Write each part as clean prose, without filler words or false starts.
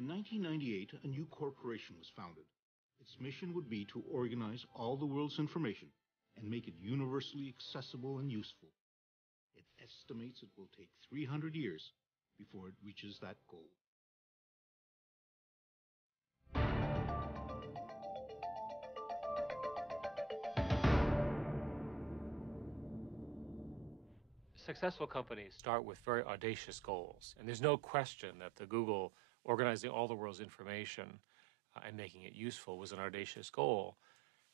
In 1998, a new corporation was founded. Its mission would be to organize all the world's information and make it universally accessible and useful. It estimates it will take 300 years before it reaches that goal. Successful companies start with very audacious goals, and there's no question that the Google organizing all the world's information and making it useful was an audacious goal.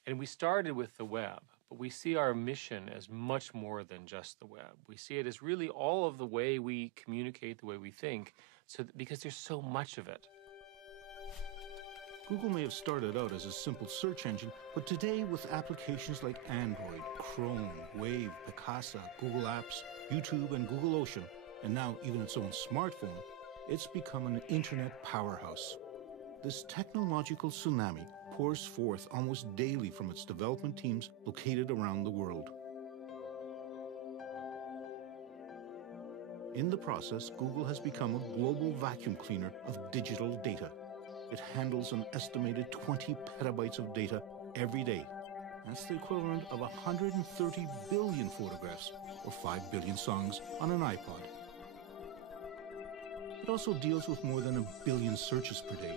And we started with the web, but we see our mission as much more than just the web. We see it as really all of the way we communicate, the way we think, because there's so much of it. Google may have started out as a simple search engine, but today with applications like Android, Chrome, Wave, Picasa, Google Apps, YouTube, and Google Ocean, and now even its own smartphone, it's become an internet powerhouse. This technological tsunami pours forth almost daily from its development teams located around the world. In the process, Google has become a global vacuum cleaner of digital data. It handles an estimated 20 petabytes of data every day. That's the equivalent of 130 billion photographs or 5 billion songs on an iPod. It also deals with more than 1 billion searches per day,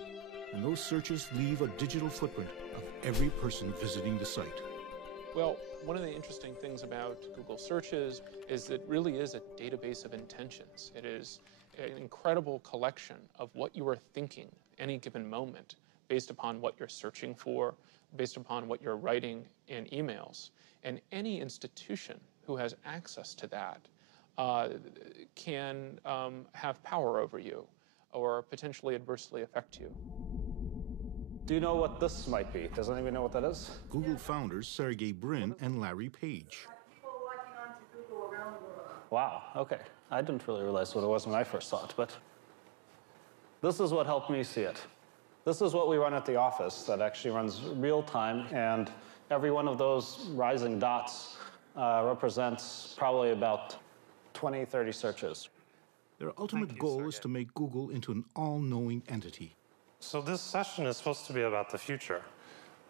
and those searches leave a digital footprint of every person visiting the site. Well, one of the interesting things about Google searches is that it really is a database of intentions. It is an incredible collection of what you are thinking any given moment based upon what you're searching for, based upon what you're writing in emails. And any institution who has access to that can have power over you or potentially adversely affect you. Do you know what this might be? Does anybody know what that is? Google founders Sergey Brin and Larry Page. People logging on to Google around the world. Wow, okay. I didn't really realize what it was when I first saw it, but this is what helped me see it. This is what we run at the office that actually runs real time, and every one of those rising dots represents probably about 20, 30 searches. Their ultimate goal is to make Google into an all-knowing entity. So this session is supposed to be about the future.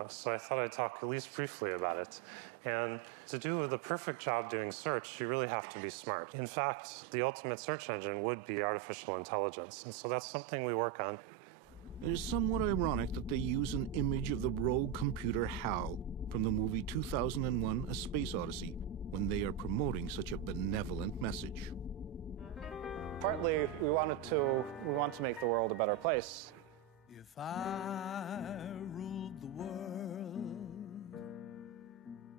So I thought I'd talk at least briefly about it. And to do the perfect job doing search, you really have to be smart. In fact, the ultimate search engine would be artificial intelligence. And so that's something we work on. It is somewhat ironic that they use an image of the rogue computer HAL from the movie 2001: A Space Odyssey when they are promoting such a benevolent message. Partly, we want to make the world a better place. If I ruled the world,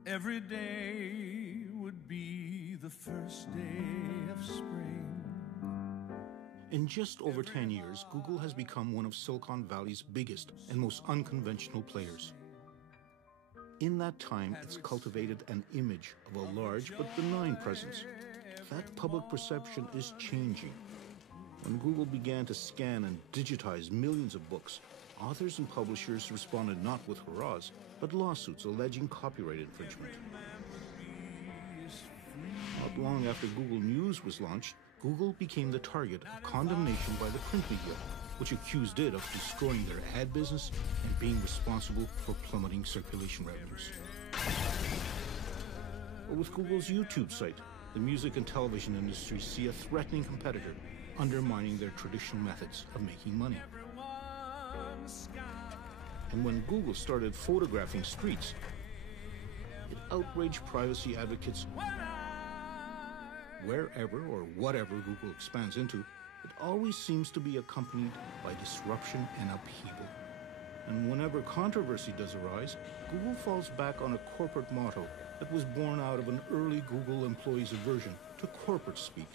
every day would be the first day of spring. In just over 10 years, Google has become one of Silicon Valley's biggest and most unconventional players. In that time, it's cultivated an image of a large but benign presence. That public perception is changing. When Google began to scan and digitize millions of books, authors and publishers responded not with hurrahs, but lawsuits alleging copyright infringement. Not long after Google News was launched, Google became the target of condemnation by the print media, which accused it of destroying their ad business and being responsible for plummeting circulation revenues. But with Google's YouTube site, the music and television industries see a threatening competitor undermining their traditional methods of making money. And when Google started photographing streets, it outraged privacy advocates. Wherever or whatever Google expands into, it always seems to be accompanied by disruption and upheaval. And whenever controversy does arise, Google falls back on a corporate motto that was born out of an early Google employee's aversion to corporate speak.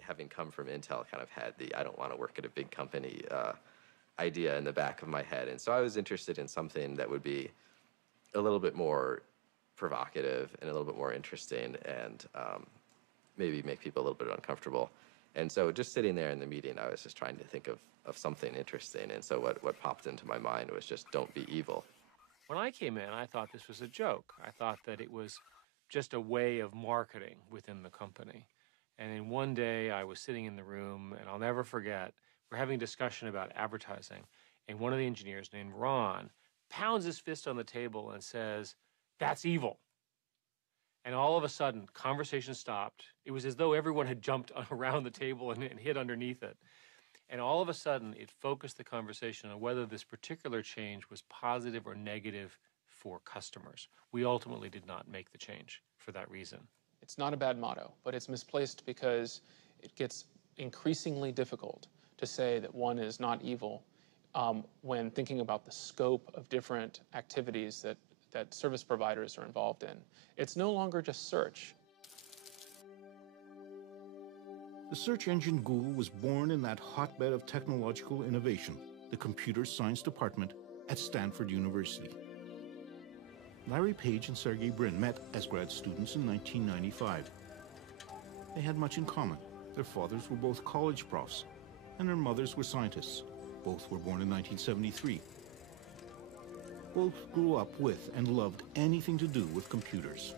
Having come from Intel, kind of had the I don't want to work at a big company idea in the back of my head. And so I was interested in something that would be a little bit more provocative and a little bit more interesting and maybe make people a little bit uncomfortable. And so just sitting there in the meeting, I was just trying to think of something interesting. And so what popped into my mind was just don't be evil. When I came in, I thought this was a joke. I thought that it was just a way of marketing within the company. And then one day I was sitting in the room, and I'll never forget, We're having a discussion about advertising, and one of the engineers named Ron pounds his fist on the table and says, "That's evil." And all of a sudden, conversation stopped. It was as though everyone had jumped around the table and hid underneath it. And all of a sudden, it focused the conversation on whether this particular change was positive or negative for customers. We ultimately did not make the change for that reason. It's not a bad motto, but it's misplaced because it gets increasingly difficult to say that one is not evil when thinking about the scope of different activities that service providers are involved in. It's no longer just search. The search engine Google was born in that hotbed of technological innovation, the Computer Science Department at Stanford University. Larry Page and Sergey Brin met as grad students in 1995. They had much in common. Their fathers were both college profs, and their mothers were scientists. Both were born in 1973. Both grew up with and loved anything to do with computers.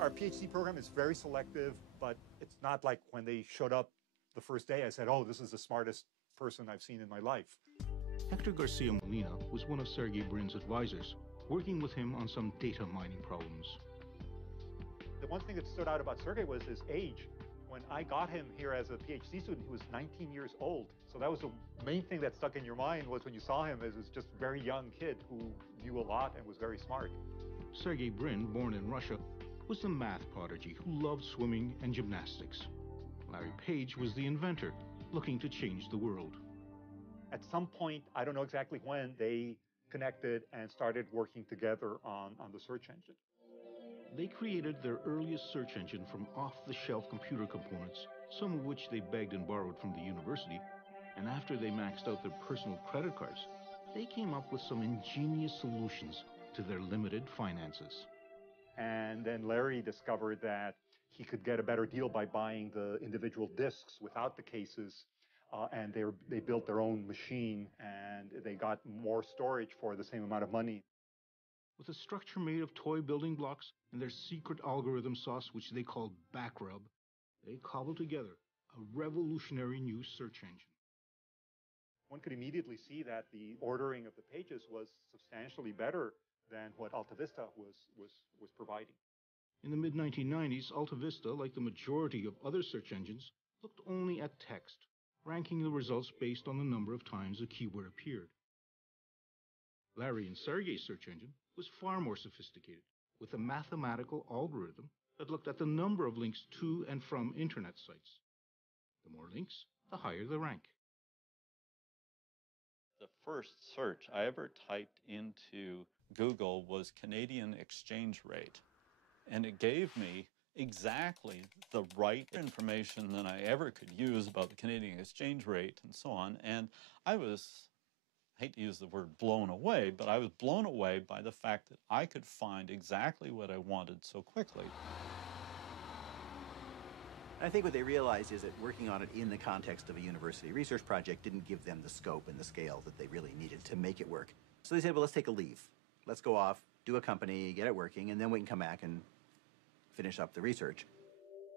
Our PhD program is very selective, but it's not like when they showed up the first day, I said, "Oh, this is the smartest person I've seen in my life." Hector Garcia Molina was one of Sergey Brin's advisors, working with him on some data mining problems. The one thing that stood out about Sergey was his age. When I got him here as a PhD student, he was 19 years old. So that was the main thing that stuck in your mind, was when you saw him as this just very young kid who knew a lot and was very smart. Sergey Brin, born in Russia, was the math prodigy who loved swimming and gymnastics. Larry Page was the inventor, looking to change the world. At some point, I don't know exactly when, they connected and started working together on the search engine. They created their earliest search engine from off-the-shelf computer components, some of which they begged and borrowed from the university. And after they maxed out their personal credit cards, they came up with some ingenious solutions to their limited finances. And then Larry discovered that he could get a better deal by buying the individual disks without the cases. And they built their own machine, and they got more storage for the same amount of money. With a structure made of toy building blocks and their secret algorithm sauce, which they called Backrub, they cobbled together a revolutionary new search engine. One could immediately see that the ordering of the pages was substantially better than what AltaVista was providing. In the mid-1990s, AltaVista, like the majority of other search engines, looked only at text, ranking the results based on the number of times a keyword appeared. Larry and Sergey's search engine was far more sophisticated, with a mathematical algorithm that looked at the number of links to and from internet sites. The more links, the higher the rank. The first search I ever typed into Google was Canadian exchange rate, and it gave me exactly the right information that I ever could use about the Canadian exchange rate and so on. And I hate to use the word blown away, but I was blown away by the fact that I could find exactly what I wanted so quickly. I think what they realized is that working on it in the context of a university research project didn't give them the scope and the scale that they really needed to make it work. So they said, well, let's take a leave. Let's go off, do a company, get it working, and then we can come back and finish up the research.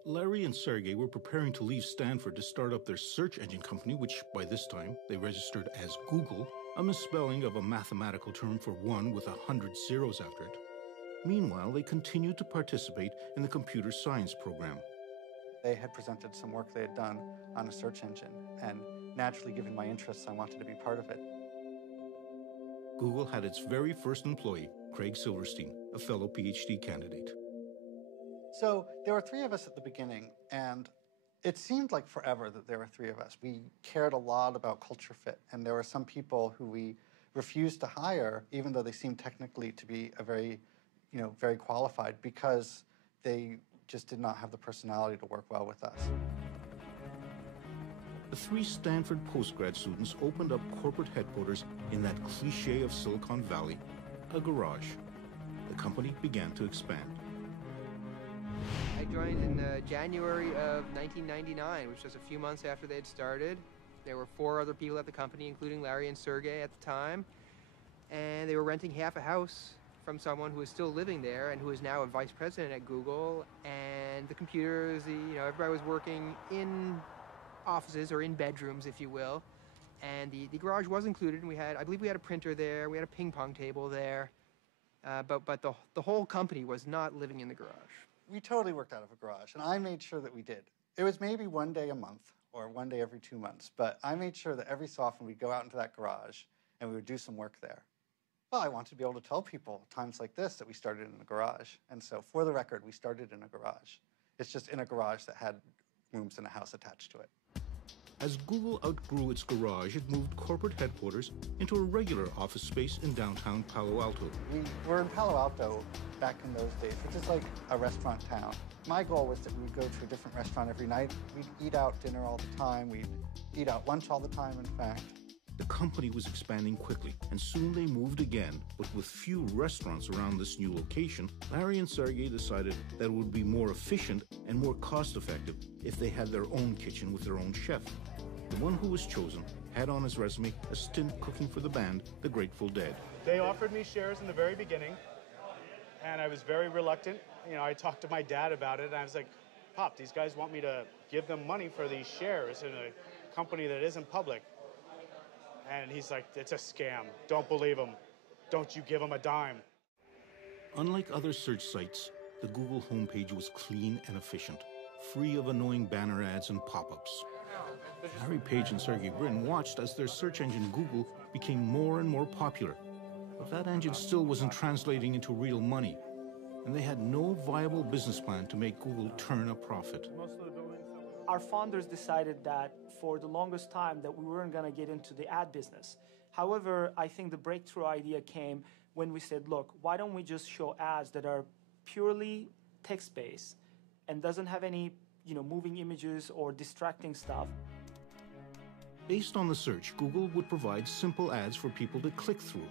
Larry and Sergey were preparing to leave Stanford to start up their search engine company, which by this time they registered as Google, a misspelling of a mathematical term for one with 100 zeros after it. Meanwhile, they continued to participate in the computer science program. They had presented some work they had done on a search engine, and naturally, given my interests, I wanted to be part of it. Google had its very first employee, Craig Silverstein, a fellow PhD candidate. So there were three of us at the beginning, and it seemed like forever that there were three of us. We cared a lot about culture fit, and there were some people who we refused to hire, even though they seemed technically to be very qualified, because they just did not have the personality to work well with us. The three Stanford postgrad students opened up corporate headquarters in that cliché of Silicon Valley, a garage. The company began to expand. I joined in January of 1999, which was a few months after they had started. There were 4 other people at the company, including Larry and Sergey at the time, and they were renting half a house from someone who was still living there and who is now a vice president at Google. And the computers, everybody was working in offices, or in bedrooms, if you will. And the garage was included, and I believe we had a printer there, we had a ping pong table there, but the whole company was not living in the garage. We totally worked out of a garage, and I made sure that we did. It was maybe one day a month, or one day every 2 months, but I made sure that every so often we'd go out into that garage and we would do some work there. Well, I want to be able to tell people times like this that we started in a garage. And so for the record, we started in a garage. It's just in a garage that had rooms in a house attached to it. As Google outgrew its garage, it moved corporate headquarters into a regular office space in downtown Palo Alto. We were in Palo Alto back in those days, which is like a restaurant town. My goal was that we would go to a different restaurant every night. We'd eat out dinner all the time. We'd eat out lunch all the time, in fact. The company was expanding quickly, and soon they moved again. But with few restaurants around this new location, Larry and Sergey decided that it would be more efficient and more cost-effective if they had their own kitchen with their own chef. The one who was chosen had on his resume a stint cooking for the band, The Grateful Dead. They offered me shares in the very beginning, and I was very reluctant. You know, I talked to my dad about it, and I was like, Pop, these guys want me to give them money for these shares in a company that isn't public. And he's like, it's a scam. Don't believe them. Don't you give them a dime. Unlike other search sites, the Google homepage was clean and efficient, free of annoying banner ads and pop-ups. Larry Page and Sergey Brin watched as their search engine Google became more and more popular. But that engine still wasn't translating into real money, and they had no viable business plan to make Google turn a profit. Our founders decided that for the longest time that we weren't going to get into the ad business. However, I think the breakthrough idea came when we said, look, why don't we just show ads that are purely text-based and doesn't have any, moving images or distracting stuff. Based on the search, Google would provide simple ads for people to click through.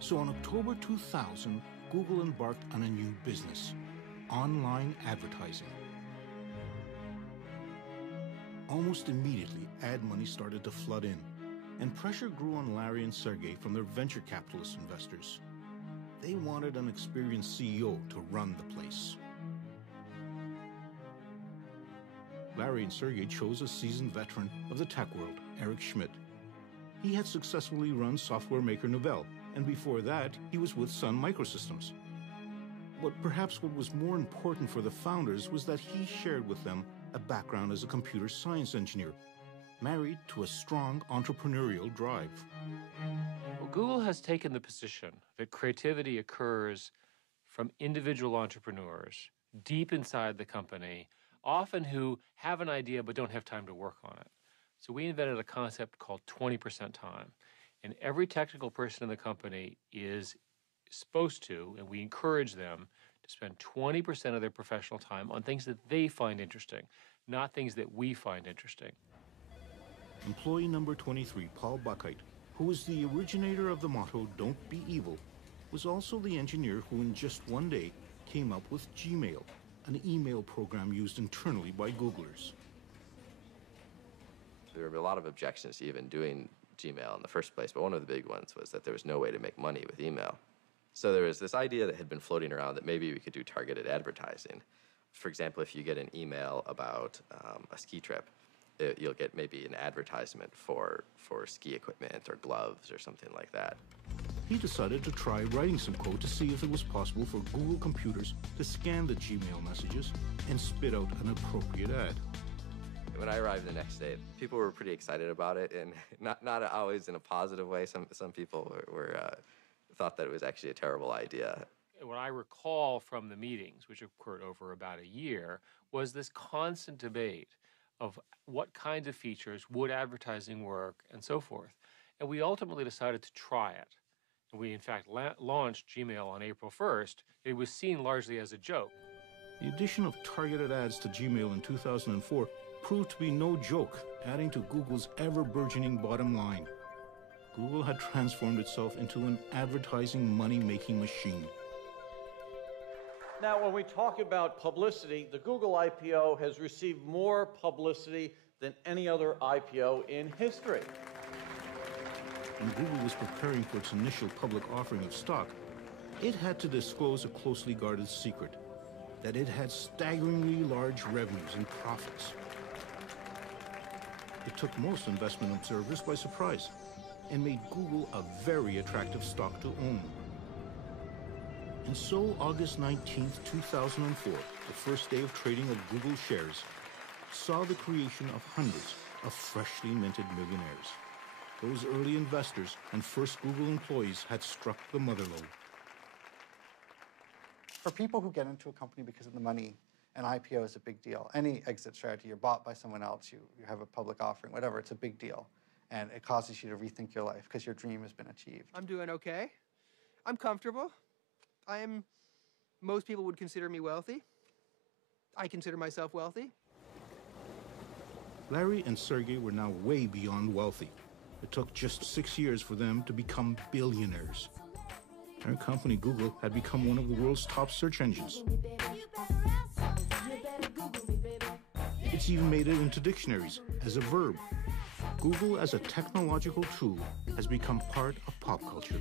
So in October 2000, Google embarked on a new business, online advertising. Almost immediately, ad money started to flood in, and pressure grew on Larry and Sergey from their venture capitalist investors. They wanted an experienced CEO to run the place. Larry and Sergey chose a seasoned veteran of the tech world, Eric Schmidt. He had successfully run software maker Novell, and before that, he was with Sun Microsystems. But perhaps what was more important for the founders was that he shared with them a background as a computer science engineer, married to a strong entrepreneurial drive. Well, Google has taken the position that creativity occurs from individual entrepreneurs deep inside the company, often who have an idea but don't have time to work on it. So we invented a concept called 20% time. And every technical person in the company is supposed to, and we encourage them, to spend 20% of their professional time on things that they find interesting, not things that we find interesting. Employee number 23, Paul Buckheit, who was the originator of the motto, "Don't be evil," was also the engineer who in just one day came up with Gmail, an email program used internally by Googlers. There were a lot of objections to even doing Gmail in the first place, but one of the big ones was that there was no way to make money with email. So there was this idea that had been floating around that maybe we could do targeted advertising. For example, if you get an email about a ski trip, you'll get maybe an advertisement for ski equipment or gloves or something like that. He decided to try writing some code to see if it was possible for Google computers to scan the Gmail messages and spit out an appropriate ad. When I arrived the next day, people were pretty excited about it, and not always in a positive way. Some people thought that it was actually a terrible idea. What I recall from the meetings, which occurred over about a year, was this constant debate of what kinds of features would advertising work and so forth. And we ultimately decided to try it. And we, in fact, launched Gmail on April 1st. It was seen largely as a joke. The addition of targeted ads to Gmail in 2004 proved to be no joke, adding to Google's ever-burgeoning bottom line. Google had transformed itself into an advertising money-making machine. Now, when we talk about publicity, the Google IPO has received more publicity than any other IPO in history. When Google was preparing for its initial public offering of stock, it had to disclose a closely guarded secret, that it had staggeringly large revenues and profits. It took most investment observers by surprise and made Google a very attractive stock to own. And so, August 19, 2004, the first day of trading of Google shares, saw the creation of hundreds of freshly minted millionaires. Those early investors and first Google employees had struck the mother lode. For people who get into a company because of the money, an IPO is a big deal. Any exit strategy, you're bought by someone else, you have a public offering, whatever, it's a big deal. And it causes you to rethink your life because your dream has been achieved. I'm doing okay. I'm comfortable. Most people would consider me wealthy. I consider myself wealthy. Larry and Sergey were now way beyond wealthy. It took just 6 years for them to become billionaires. Their company, Google, had become one of the world's top search engines. It's even made it into dictionaries as a verb. Google as a technological tool has become part of pop culture.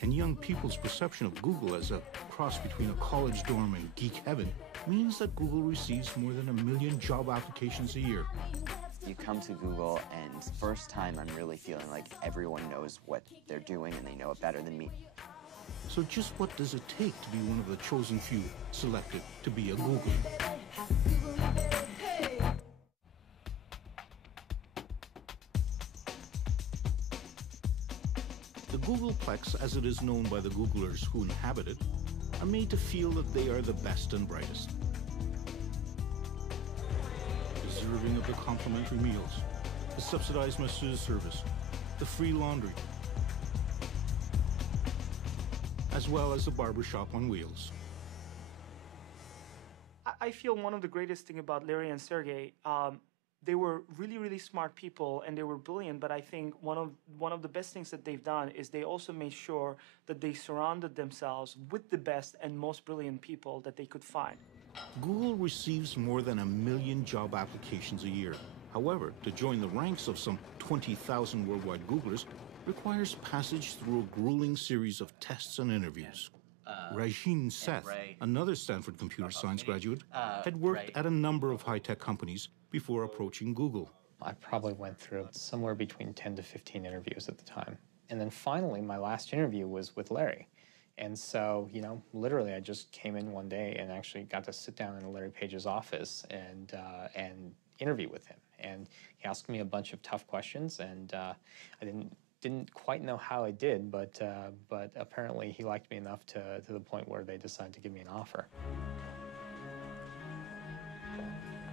And young people's perception of Google as a cross between a college dorm and geek heaven means that Google receives more than 1 million job applications a year. You come to Google, and first time I'm really feeling like everyone knows what they're doing and they know it better than me. So just what does it take to be one of the chosen few selected to be a Googler? The Googleplex, as it is known by the Googlers who inhabit it, are made to feel that they are the best and brightest. Deserving of the complimentary meals, the subsidized masseuse service, the free laundry, as well as the barbershop on wheels. I feel one of the greatest thing about Larry and Sergey, they were really, really smart people and they were brilliant, but I think one of the best things that they've done is they also made sure that they surrounded themselves with the best and most brilliant people that they could find. Google receives more than 1 million job applications a year. However, to join the ranks of some 20,000 worldwide Googlers requires passage through a grueling series of tests and interviews. Rajin Seth, another Stanford computer science graduate, had worked at a number of high-tech companies before approaching Google. I probably went through somewhere between 10 to 15 interviews at the time. And then finally, my last interview was with Larry. And so, you know, literally I just came in one day and actually got to sit down in Larry Page's office and interview with him. And he asked me a bunch of tough questions, and I didn't quite know how I did, but apparently he liked me enough to the point where they decided to give me an offer.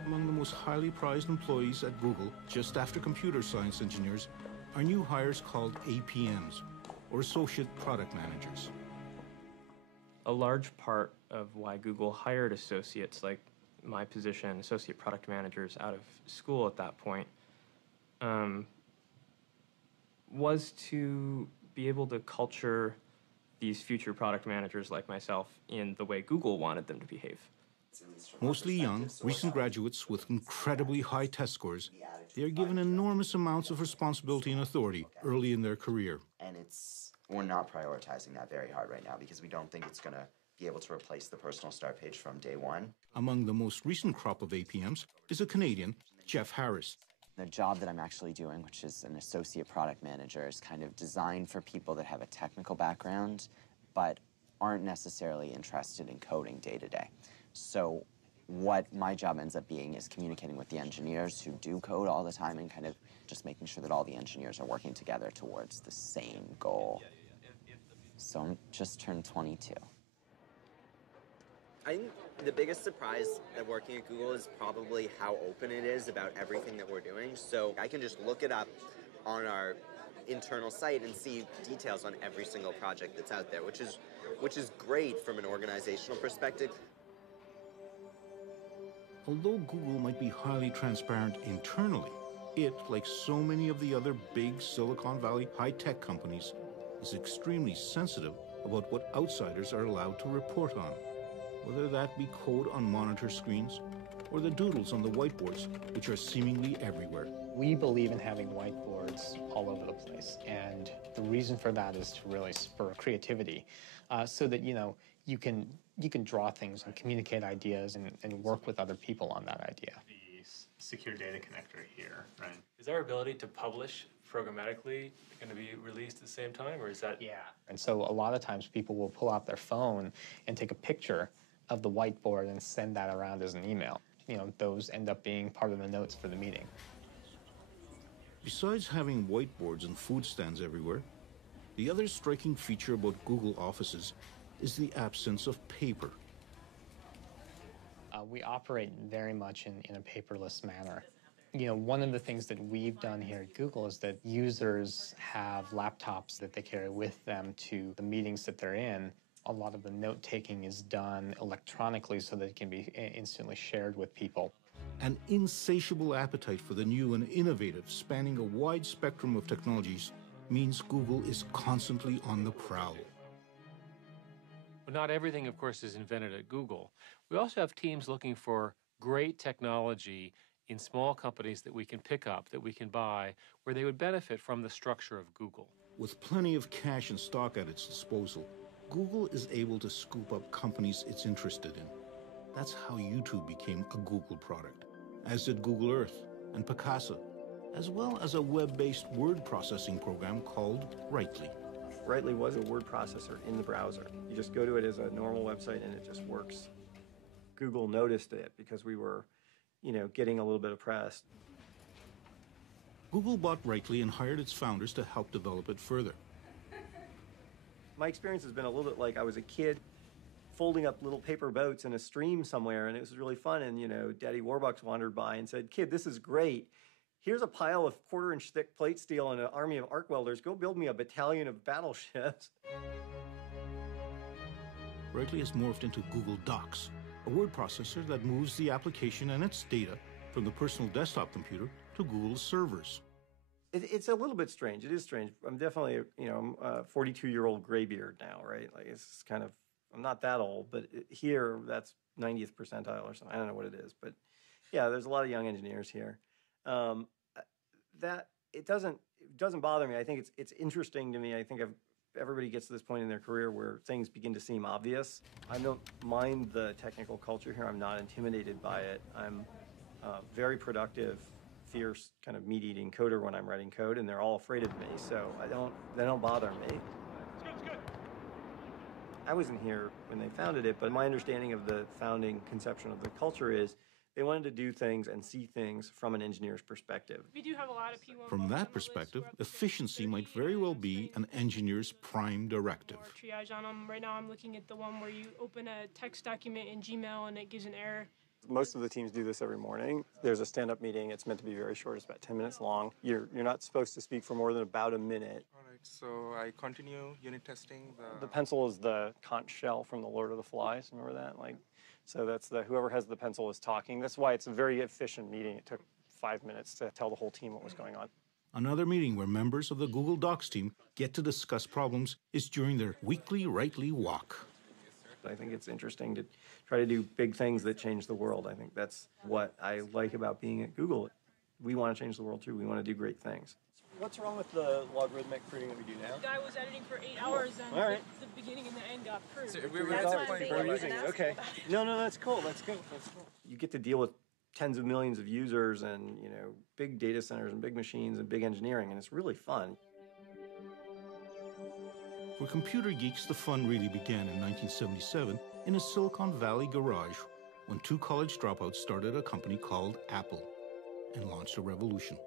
Among the most highly prized employees at Google, just after computer science engineers, are new hires called APMs, or Associate Product Managers. A large part of why Google hired associates like my position, associate product managers, out of school at that point, was to be able to culture these future product managers like myself in the way Google wanted them to behave. Mostly young, recent graduates with incredibly high test scores, they are given enormous amounts of responsibility and authority early in their career. And we're not prioritizing that very hard right now because we don't think it's going to be able to replace the personal start page from day one. Among the most recent crop of APMs is a Canadian, Jeff Harris. The job that I'm actually doing, which is an associate product manager, is kind of designed for people that have a technical background but aren't necessarily interested in coding day to day. So what my job ends up being is communicating with the engineers who do code all the time and kind of just making sure that all the engineers are working together towards the same goal. So I'm just turned 22. I think the biggest surprise at working at Google is probably how open it is about everything that we're doing. So I can just look it up on our internal site and see details on every single project that's out there, which is great from an organizational perspective. Although Google might be highly transparent internally, it, like so many of the other big Silicon Valley high-tech companies, is extremely sensitive about what outsiders are allowed to report on, whether that be code on monitor screens or the doodles on the whiteboards, which are seemingly everywhere. We believe in having whiteboards all over the place, and the reason for that is to really spur creativity, so that you can draw things and communicate ideas and work with other people on that idea. The secure data connector here, right? Is our ability to publish programmatically going to be released at the same time, or is that? Yeah. And so a lot of times people will pull out their phone and take a picture of the whiteboard and send that around as an email. You know, those end up being part of the notes for the meeting. Besides having whiteboards and food stands everywhere, the other striking feature about Google Offices is the absence of paper. We operate very much in a paperless manner. You know, one of the things that we've done here at Google is that users have laptops that they carry with them to the meetings that they're in. A lot of the note-taking is done electronically so that it can be instantly shared with people. An insatiable appetite for the new and innovative, spanning a wide spectrum of technologies, means Google is constantly on the prowl. But not everything, of course, is invented at Google. We also have teams looking for great technology in small companies that we can pick up, that we can buy, where they would benefit from the structure of Google. With plenty of cash and stock at its disposal, Google is able to scoop up companies it's interested in. That's how YouTube became a Google product, as did Google Earth and Picasa, as well as a web-based word processing program called Writely. Writely was a word processor in the browser. You just go to it as a normal website and it just works. Google noticed it because we were, getting a little bit of press. Google bought Writely and hired its founders to help develop it further. My experience has been a little bit like I was a kid folding up little paper boats in a stream somewhere, and it was really fun. And, Daddy Warbucks wandered by and said, "Kid, this is great. Here's a pile of quarter-inch thick plate steel and an army of arc welders. Go build me a battalion of battleships." Writely has morphed into Google Docs, a word processor that moves the application and its data from the personal desktop computer to Google's servers. It's a little bit strange. It is strange. I'm definitely, I'm a 42-year-old graybeard now, right? Like, it's kind of, I'm not that old, but here, that's 90th percentile or something. I don't know what it is, but yeah, there's a lot of young engineers here. That it doesn't bother me. I think it's interesting to me. I think everybody gets to this point in their career where things begin to seem obvious. I don't mind the technical culture here. I'm not intimidated by it. I'm very productive, fierce, kind of meat-eating coder when I'm writing code, and they're all afraid of me. So they don't bother me. It's good. I wasn't here when they founded it, but my understanding of the founding conception of the culture is they wanted to do things and see things from an engineer's perspective. We do have a lot of P1. From that perspective, efficiency might very well be an engineer's prime directive. Triage on them. Right now I'm looking at the one where you open a text document in Gmail and it gives an error. Most of the teams do this every morning. There's a stand-up meeting. It's meant to be very short. It's about 10 minutes long. You're not supposed to speak for more than about a minute. All right, so I continue unit testing. The pencil is the conch shell from the Lord of the Flies. Remember that? So that's whoever has the pencil is talking. That's why it's a very efficient meeting. It took 5 minutes to tell the whole team what was going on. Another meeting where members of the Google Docs team get to discuss problems is during their weekly Writely walk. I think it's interesting to try to do big things that change the world. I think that's what I like about being at Google. We want to change the world too. We want to do great things. What's wrong with the logarithmic pruning that we do now? The guy was editing for 8 hours and all right. the beginning and the end got pruned. So we're using it. Okay. No, that's cool. That's cool. You get to deal with tens of millions of users and, big data centers and big machines and big engineering, and it's really fun. For computer geeks, the fun really began in 1977 in a Silicon Valley garage when two college dropouts started a company called Apple and launched a revolution.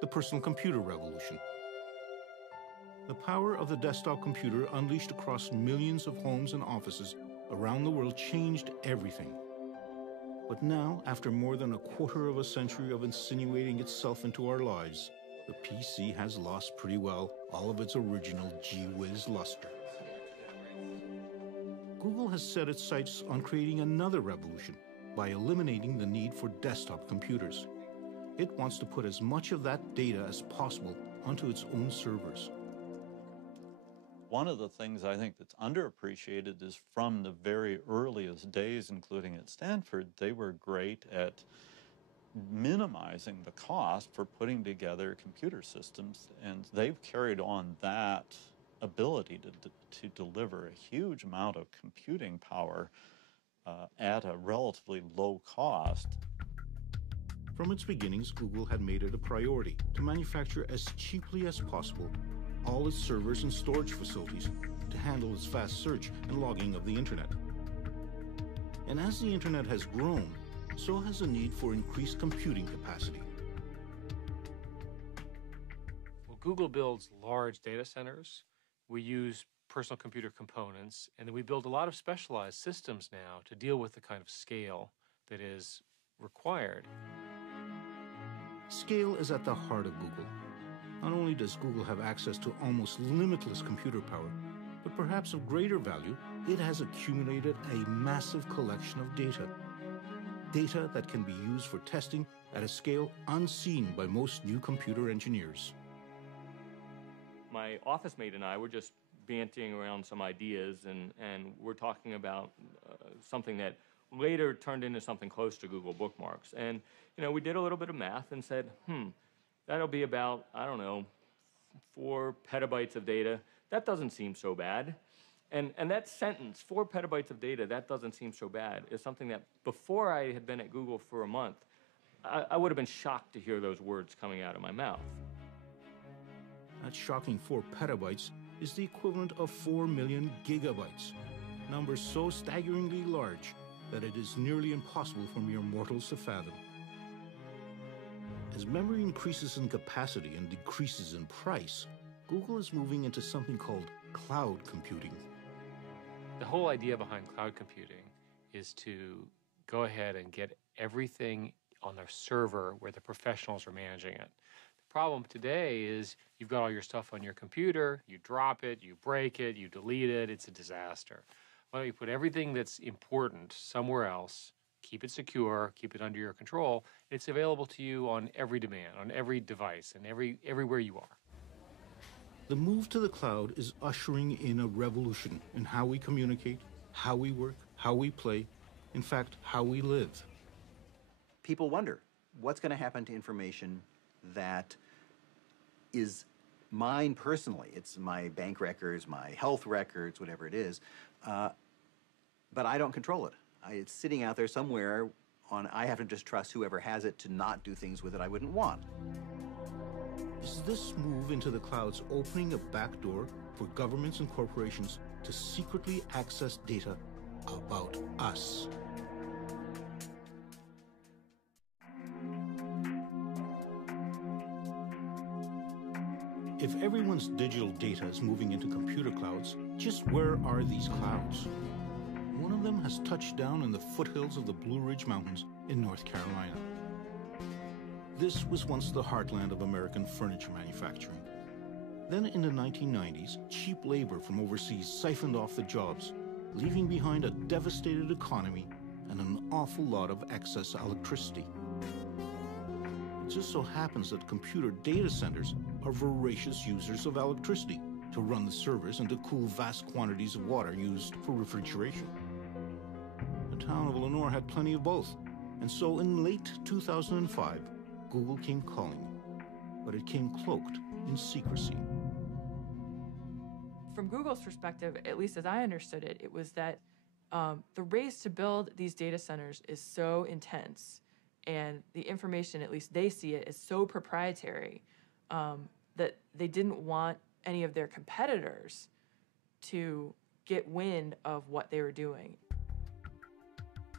The personal computer revolution. The power of the desktop computer unleashed across millions of homes and offices around the world changed everything. But now, after more than a quarter of a century of insinuating itself into our lives, the PC has lost pretty well all of its original gee-whiz luster. Google has set its sights on creating another revolution by eliminating the need for desktop computers. It wants to put as much of that data as possible onto its own servers. One of the things I think that's underappreciated is from the very earliest days, including at Stanford, they were great at minimizing the cost for putting together computer systems, and they've carried on that ability to deliver a huge amount of computing power at a relatively low cost. From its beginnings, Google had made it a priority to manufacture as cheaply as possible all its servers and storage facilities to handle its fast search and logging of the internet. And as the internet has grown, so has the need for increased computing capacity. Well, Google builds large data centers. We use personal computer components, and then we build a lot of specialized systems now to deal with the kind of scale that is required. Scale is at the heart of Google. Not only does Google have access to almost limitless computer power, but perhaps of greater value, it has accumulated a massive collection of data. Data that can be used for testing at a scale unseen by most new computer engineers. My office mate and I were just banting around some ideas, and we're talking about something that later turned into something close to Google Bookmarks. And, you know, we did a little bit of math and said, that'll be about, I don't know, 4 petabytes of data. That doesn't seem so bad. And that sentence, 4 petabytes of data, that doesn't seem so bad, is something that before I had been at Google for a month, I would have been shocked to hear those words coming out of my mouth. That shocking 4 petabytes is the equivalent of 4 million gigabytes, numbers so staggeringly large that it is nearly impossible for mere mortals to fathom. As memory increases in capacity and decreases in price, Google is moving into something called cloud computing. The whole idea behind cloud computing is to go ahead and get everything on their server where the professionals are managing it. The problem today is you've got all your stuff on your computer, you drop it, you break it, you delete it, it's a disaster. Why don't you put everything that's important somewhere else, keep it secure, keep it under your control, and it's available to you on every demand, on every device, and everywhere you are. The move to the cloud is ushering in a revolution in how we communicate, how we work, how we play, in fact, how we live. People wonder, what's going to happen to information that is mine personally? It's my bank records, my health records, whatever it is, but I don't control it. It's sitting out there somewhere I have to just trust whoever has it to not do things with it I wouldn't want. Is this move into the clouds opening a backdoor for governments and corporations to secretly access data about us? If everyone's digital data is moving into computer clouds, just where are these clouds? One of them has touched down in the foothills of the Blue Ridge Mountains in North Carolina. This was once the heartland of American furniture manufacturing. Then in the 1990s, cheap labor from overseas siphoned off the jobs, leaving behind a devastated economy and an awful lot of excess electricity. It just so happens that computer data centers are voracious users of electricity to run the servers and to cool vast quantities of water used for refrigeration. The town of Lenoir had plenty of both, and so in late 2005, Google came calling, but it came cloaked in secrecy. From Google's perspective, at least as I understood it, it was that the race to build these data centers is so intense, and the information, at least they see it, is so proprietary that they didn't want any of their competitors to get wind of what they were doing.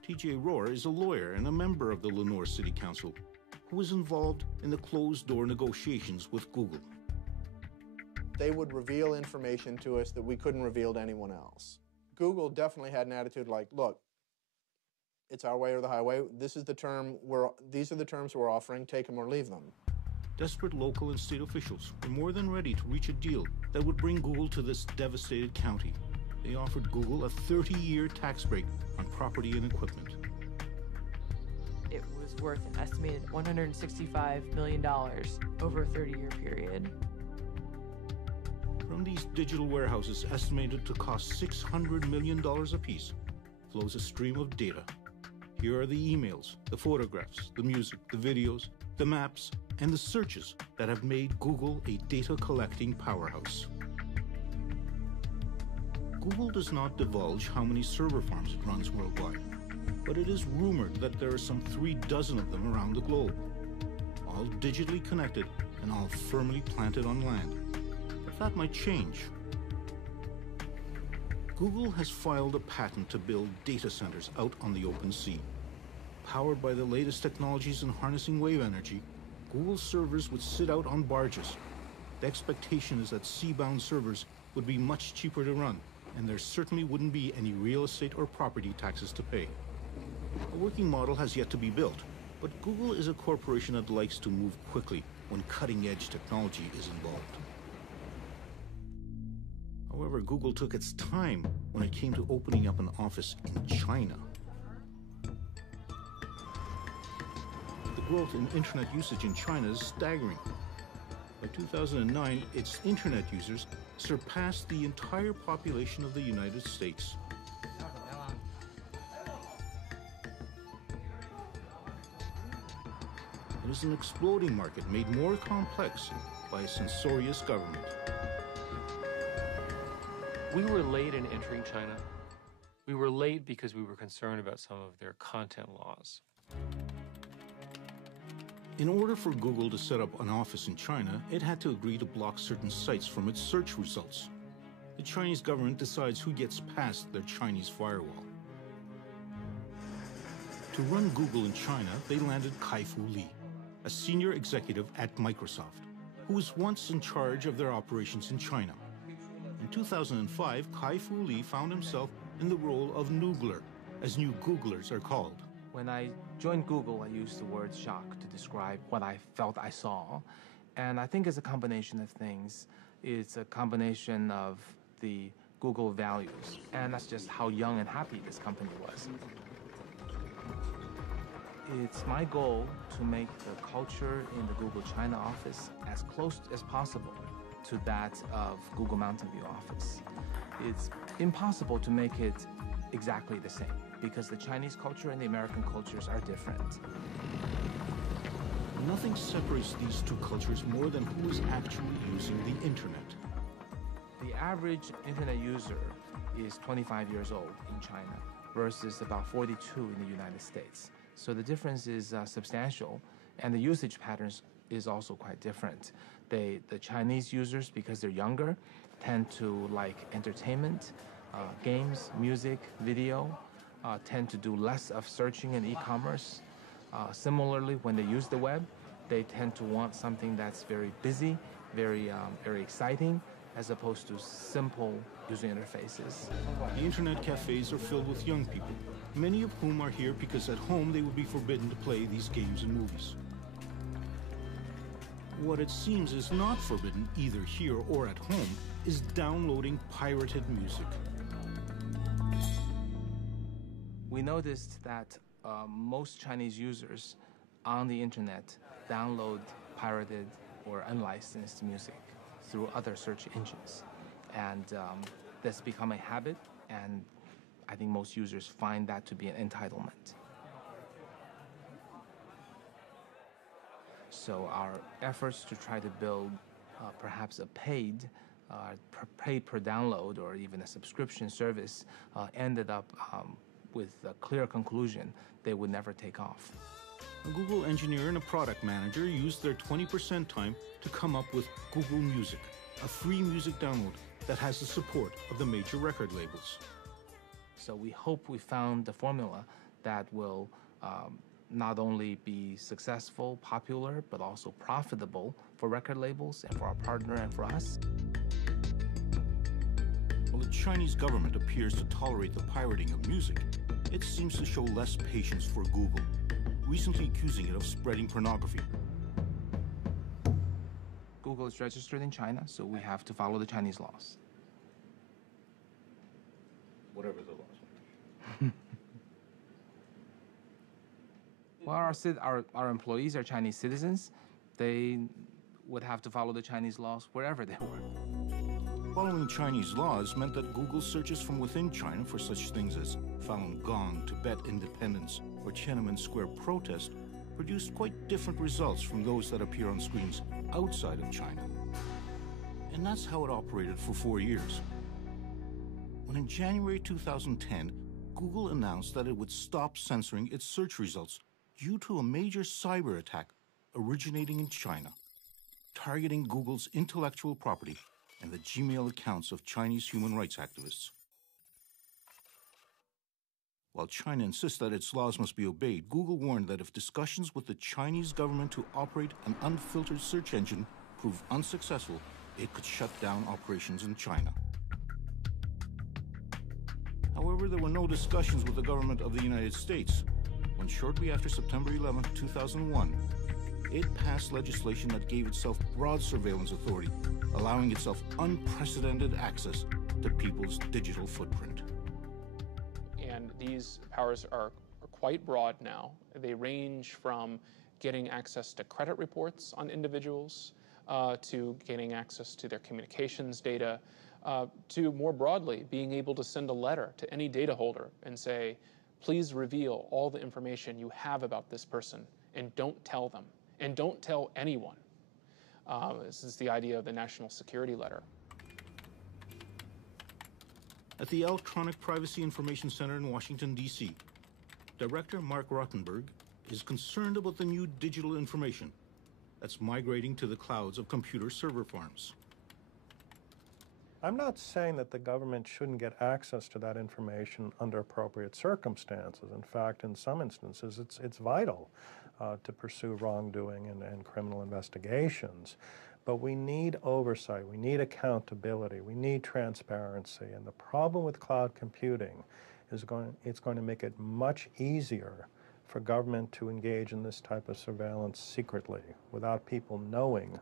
T.J. Rohr is a lawyer and a member of the Lenoir City Council who was involved in the closed-door negotiations with Google. They would reveal information to us that we couldn't reveal to anyone else. Google definitely had an attitude like, look, it's our way or the highway. This is the term these are the terms we're offering. Take them or leave them. Desperate local and state officials were more than ready to reach a deal that would bring Google to this devastated county. They offered Google a 30-year tax break on property and equipment. It was worth an estimated $165 million over a 30-year period. From these digital warehouses estimated to cost $600 million apiece flows a stream of data. Here are the emails, the photographs, the music, the videos, the maps, and the searches that have made Google a data collecting powerhouse. Google does not divulge how many server farms it runs worldwide, but it is rumored that there are some 36 of them around the globe, all digitally connected and all firmly planted on land. But that might change. Google has filed a patent to build data centers out on the open sea. Powered by the latest technologies in harnessing wave energy, Google servers would sit out on barges. The expectation is that sea-bound servers would be much cheaper to run, and there certainly wouldn't be any real estate or property taxes to pay. A working model has yet to be built, but Google is a corporation that likes to move quickly when cutting-edge technology is involved. However, Google took its time when it came to opening up an office in China. The growth in internet usage in China is staggering. By 2009, its internet users surpassed the entire population of the United States. It is an exploding market made more complex by a censorious government. We were late in entering China. We were late because we were concerned about some of their content laws. In order for Google to set up an office in China, it had to agree to block certain sites from its search results. The Chinese government decides who gets past their Chinese firewall. To run Google in China, they landed Kai-Fu Lee, a senior executive at Microsoft, who was once in charge of their operations in China. In 2005, Kai-Fu Lee found himself in the role of Noogler, as new Googlers are called. When I joined Google, I used the word shock to describe what I felt I saw. And I think it's a combination of things. It's a combination of the Google values, and that's just how young and happy this company was. It's my goal to make the culture in the Google China office as close as possible to that of Google Mountain View office. It's impossible to make it exactly the same because the Chinese culture and the American cultures are different. Nothing separates these two cultures more than who is actually using the internet. The average internet user is 25 years old in China versus about 42 in the United States. So the difference is substantial, and the usage patterns is also quite different. The Chinese users, because they're younger, tend to like entertainment, games, music, video, tend to do less of searching and e-commerce. Similarly, when they use the web, they tend to want something that's very busy, very exciting, as opposed to simple user interfaces. The internet cafes are filled with young people, many of whom are here because at home they would be forbidden to play these games and movies. What it seems is not forbidden, either here or at home, is downloading pirated music. We noticed that most Chinese users on the internet download pirated or unlicensed music through other search engines. And that's become a habit, and I think most users find that to be an entitlement. So our efforts to try to build perhaps a paid per download or even a subscription service ended up with a clear conclusion they would never take off. A Google engineer and a product manager used their 20% time to come up with Google Music, a free music download that has the support of the major record labels. So we hope we found the formula that will not only be successful, popular, but also profitable for record labels and for our partner and for us. While the Chinese government appears to tolerate the pirating of music, it seems to show less patience for Google, recently accusing it of spreading pornography. Google is registered in China, so we have to follow the Chinese laws. Whatever the laws Well, our employees are Chinese citizens. They would have to follow the Chinese laws wherever they were. Following Chinese laws meant that Google searches from within China for such things as Falun Gong, Tibet independence, or Tiananmen Square protest produced quite different results from those that appear on screens outside of China. And that's how it operated for 4 years. When in January 2010, Google announced that it would stop censoring its search results due to a major cyber attack originating in China, targeting Google's intellectual property and the Gmail accounts of Chinese human rights activists. While China insists that its laws must be obeyed, Google warned that if discussions with the Chinese government to operate an unfiltered search engine prove unsuccessful, it could shut down operations in China. However, there were no discussions with the government of the United States when shortly after September 11, 2001, it passed legislation that gave itself broad surveillance authority, allowing itself unprecedented access to people's digital footprint. And these powers are quite broad now. They range from getting access to credit reports on individuals, to getting access to their communications data, to more broadly being able to send a letter to any data holder and say, please reveal all the information you have about this person and don't tell them, and don't tell anyone. This is the idea of the National Security Letter. At the Electronic Privacy Information Center in Washington, D.C., Director Mark Rottenberg is concerned about the new digital information that's migrating to the clouds of computer server farms. I'm not saying that the government shouldn't get access to that information under appropriate circumstances. In fact, in some instances, it's vital to pursue wrongdoing and criminal investigations. But we need oversight, we need accountability, we need transparency. And the problem with cloud computing is it's going to make it much easier for government to engage in this type of surveillance secretly without people knowing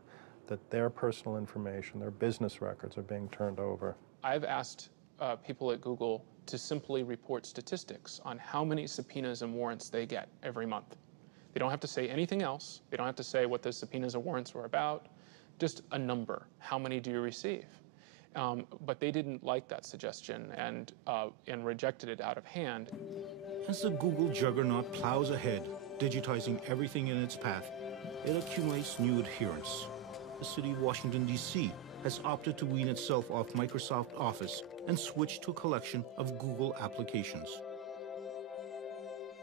that their personal information, their business records are being turned over. I've asked people at Google to simply report statistics on how many subpoenas and warrants they get every month. They don't have to say anything else. They don't have to say what the subpoenas and warrants were about. Just a number. How many do you receive? But they didn't like that suggestion and rejected it out of hand. As the Google juggernaut plows ahead, digitizing everything in its path, it accumulates new adherents. The city of Washington, D.C. has opted to wean itself off Microsoft Office and switch to a collection of Google applications.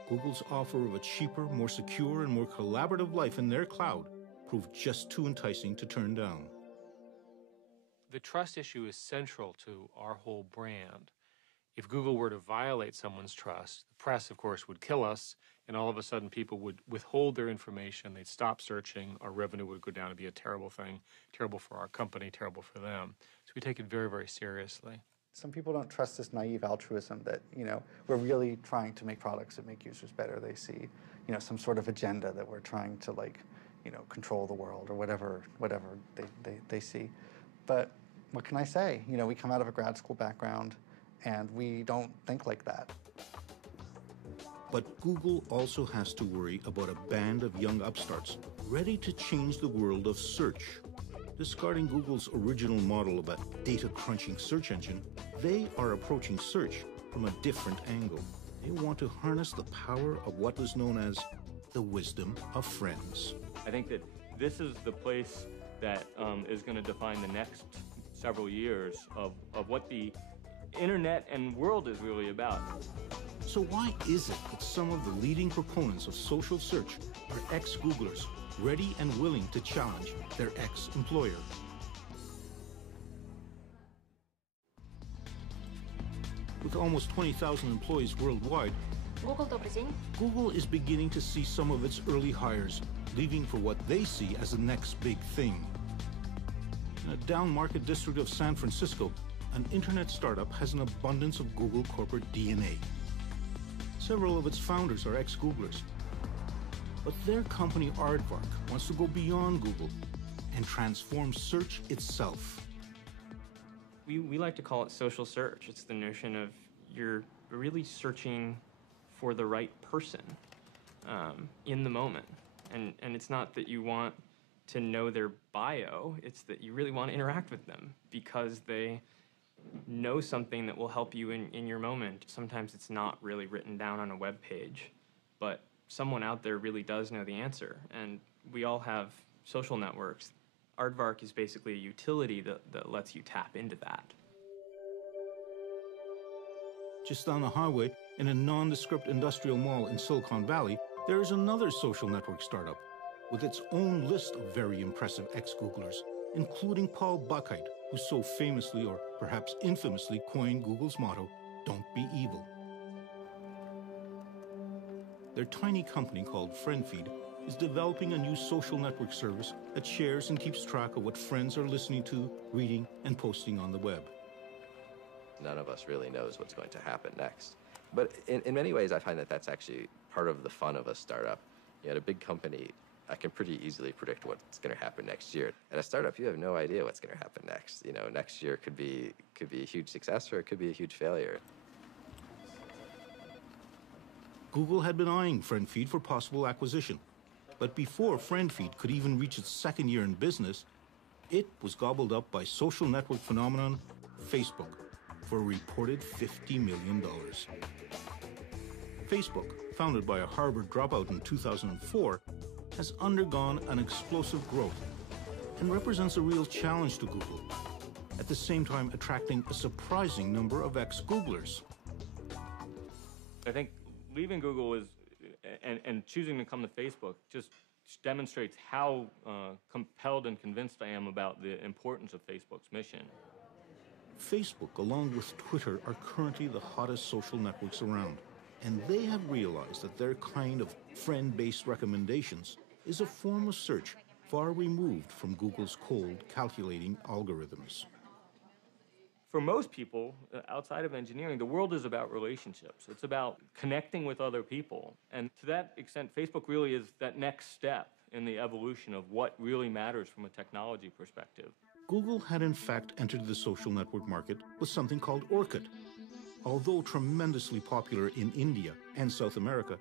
Google's offer of a cheaper, more secure, and more collaborative life in their cloud proved just too enticing to turn down. The trust issue is central to our whole brand. If Google were to violate someone's trust, the press, of course, would kill us, and all of a sudden people would withhold their information, they'd stop searching, our revenue would go down, it'd be a terrible thing, terrible for our company, terrible for them. So we take it very, very seriously. Some people don't trust this naive altruism that, we're really trying to make products that make users better. They see, some sort of agenda that we're trying to, control the world or whatever they see. But what can I say? We come out of a grad school background and we don't think like that. But Google also has to worry about a band of young upstarts ready to change the world of search. Discarding Google's original model of a data-crunching search engine, they are approaching search from a different angle. They want to harness the power of what was known as the wisdom of friends. I think that this is the place that is going to define the next several years of what the internet and world is really about. So why is it that some of the leading proponents of social search are ex-Googlers, ready and willing to challenge their ex-employer? With almost 20,000 employees worldwide, Google is beginning to see some of its early hires leaving for what they see as the next big thing. In a down-market district of San Francisco, an internet startup has an abundance of Google corporate DNA. Several of its founders are ex-Googlers. But their company, Aardvark, wants to go beyond Google and transform search itself. We like to call it social search. It's the notion of you're really searching for the right person in the moment. And it's not that you want to know their bio, it's that you really want to interact with them because they know something that will help you in your moment. Sometimes it's not really written down on a web page, but someone out there really does know the answer. And we all have social networks. Aardvark is basically a utility that lets you tap into that. Just down the highway, in a nondescript industrial mall in Silicon Valley, there is another social network startup with its own list of very impressive ex-Googlers, including Paul Buchheit, who so famously, or perhaps infamously, coined Google's motto, "Don't be evil." Their tiny company called FriendFeed is developing a new social network service that shares and keeps track of what friends are listening to, reading, and posting on the web. None of us really knows what's going to happen next. But in many ways, I find that that's actually part of the fun of a startup. At a big company, I can pretty easily predict what's going to happen next year. At a startup, you have no idea what's going to happen next. Next year could be a huge success or it could be a huge failure. Google had been eyeing FriendFeed for possible acquisition. But before FriendFeed could even reach its second year in business, it was gobbled up by social network phenomenon Facebook for a reported $50 million. Facebook, founded by a Harvard dropout in 2004, has undergone an explosive growth and represents a real challenge to Google, at the same time attracting a surprising number of ex-Googlers. I think leaving Google and choosing to come to Facebook just demonstrates how compelled and convinced I am about the importance of Facebook's mission. Facebook, along with Twitter, are currently the hottest social networks around, and they have realized that their kind of friend-based recommendations is a form of search far removed from Google's cold, calculating algorithms. For most people, outside of engineering, the world is about relationships. It's about connecting with other people. And to that extent, Facebook really is that next step in the evolution of what really matters from a technology perspective. Google had in fact entered the social network market with something called Orkut. Although tremendously popular in India and South America,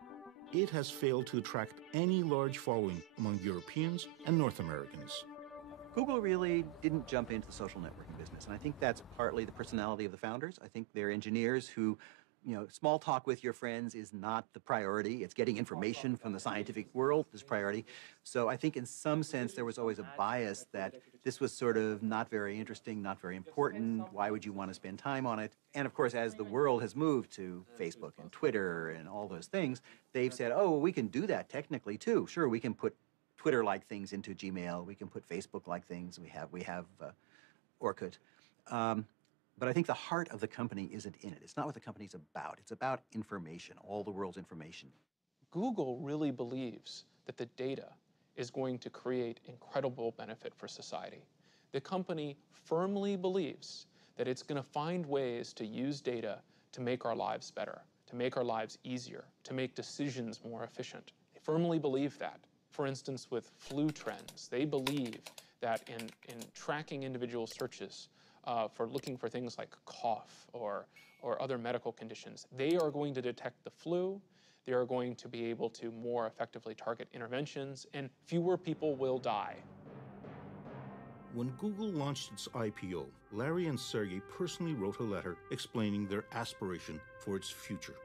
it has failed to attract any large following among Europeans and North Americans. Google really didn't jump into the social networking business, and I think that's partly the personality of the founders. I think they're engineers who, small talk with your friends is not the priority. It's getting information from the scientific world is priority. So I think in some sense there was always a bias that this was sort of not very interesting, not very important. Why would you want to spend time on it? And of course, as the world has moved to Facebook and Twitter and all those things, they've said, oh, well, we can do that technically too. Sure, we can put Twitter-like things into Gmail. We can put Facebook-like things. We have Orkut. But I think the heart of the company isn't in it. It's not what the company's about. It's about information, all the world's information. Google really believes that the data is going to create incredible benefit for society. The company firmly believes that it's going to find ways to use data to make our lives better, to make our lives easier, to make decisions more efficient. They firmly believe that. For instance, with flu trends, they believe that in tracking individual searches for looking for things like cough or other medical conditions, they are going to detect the flu. They are going to be able to more effectively target interventions, and fewer people will die. When Google launched its IPO, Larry and Sergey personally wrote a letter explaining their aspiration for its future.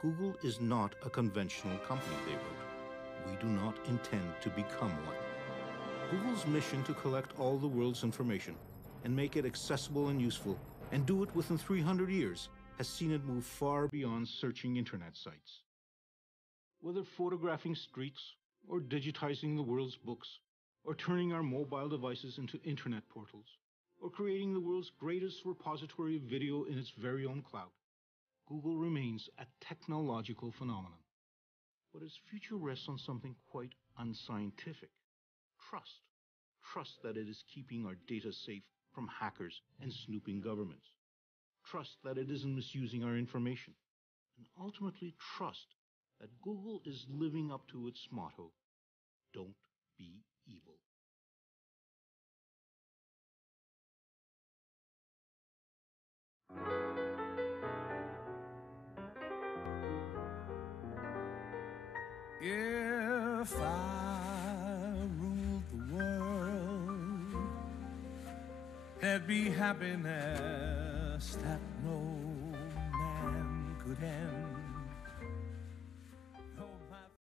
Google is not a conventional company, they wrote. We do not intend to become one. Google's mission to collect all the world's information and make it accessible and useful, and do it within 300 years, has seen it move far beyond searching internet sites. Whether photographing streets, or digitizing the world's books, or turning our mobile devices into internet portals, or creating the world's greatest repository of video in its very own cloud, Google remains a technological phenomenon. But its future rests on something quite unscientific. Trust. Trust that it is keeping our data safe from hackers and snooping governments. Trust that it isn't misusing our information. And ultimately trust that Google is living up to its motto, don't be evil. If I ruled the world, there'd be happiness that no